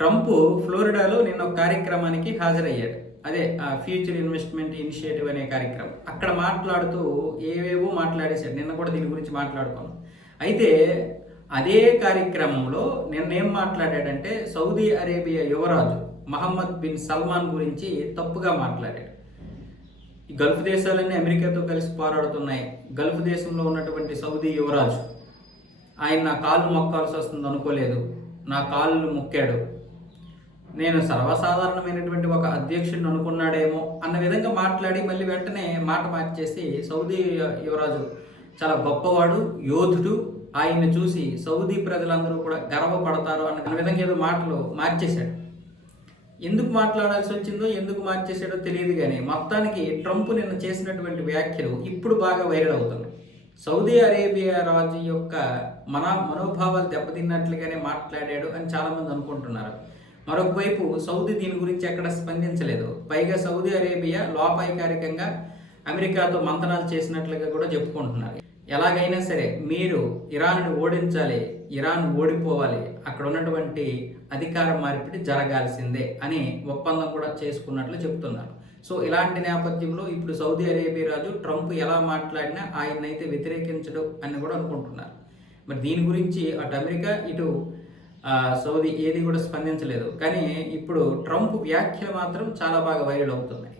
Trump ఫ్లోరిడాలో నిన్న ఒక కార్యక్రమానికి హాజరయ్యాడు. అదే ఫ్యూచర్ ఇన్వెస్ట్మెంట్ ఇనిషియేటివ్ అనే కార్యక్రమం. అక్కడ మాట్లాడుతూ ఏవేవో మాట్లాడేశాడు. నిన్న కూడా దీని గురించి మాట్లాడుకున్నాం. అయితే అదే కార్యక్రమంలో నిన్నేం మాట్లాడాడంటే సౌదీ అరేబియా యువరాజు మహమ్మద్ బిన్ సల్మాన్ గురించి తప్పుగా మాట్లాడాడు. ఈ గల్ఫ్ దేశాలన్నీ అమెరికాతో కలిసి పోరాడుతున్నాయి. గల్ఫ్ దేశంలో ఉన్నటువంటి సౌదీ యువరాజు ఆయన నా కాళ్ళు మొక్కాల్సి వస్తుంది అనుకోలేదు, నా కాళ్ళు మొక్కాడు, నేను సర్వసాధారణమైనటువంటి ఒక అధ్యక్షుడిని అనుకున్నాడేమో అన్న విధంగా మాట్లాడి మళ్ళీ వెంటనే మాట మార్చేసి సౌదీ యువరాజు చాలా గొప్పవాడు, యోధుడు, ఆయన్ని చూసి సౌదీ ప్రజలందరూ కూడా గర్వపడతారు అన్న విధంగా ఏదో మాటలు మార్చేశాడు. ఎందుకు మాట్లాడాల్సి వచ్చిందో ఎందుకు మార్చేసాడో తెలియదు, కానీ మొత్తానికి ట్రంప్ నిన్న చేసినటువంటి వ్యాఖ్యలు ఇప్పుడు బాగా వైరల్ అవుతున్నాయి. సౌదీ అరేబియా రాజు యొక్క మనోభావాలు దెబ్బతిన్నట్లుగానే మాట్లాడాడు అని చాలామంది అనుకుంటున్నారు. మరొక వైపు సౌదీ దీని గురించి ఎక్కడ స్పందించలేదు. పైగా సౌదీ అరేబియా లోపాయికారికంగా అమెరికాతో మంతనాలు చేసినట్లుగా కూడా చెప్పుకుంటున్నారు. ఎలాగైనా సరే మీరు ఇరాన్ను ఓడించాలి, ఇరాన్ ఓడిపోవాలి, అక్కడ ఉన్నటువంటి అధికార మార్పిడి జరగాల్సిందే అని ఒప్పందం కూడా చేసుకున్నట్లు చెప్తున్నారు. సో ఇలాంటి నేపథ్యంలో ఇప్పుడు సౌదీ అరేబియా రాజు ట్రంప్ ఎలా మాట్లాడినా ఆయన్నైతే వ్యతిరేకించడు అని కూడా అనుకుంటున్నారు. మరి దీని గురించి అటు అమెరికా ఇటు సౌదీ ఏది కూడా స్పందించలేదు. కానీ ఇప్పుడు ట్రంప్ వ్యాఖ్యలు మాత్రం చాలా బాగా వైరల్ అవుతున్నాయి.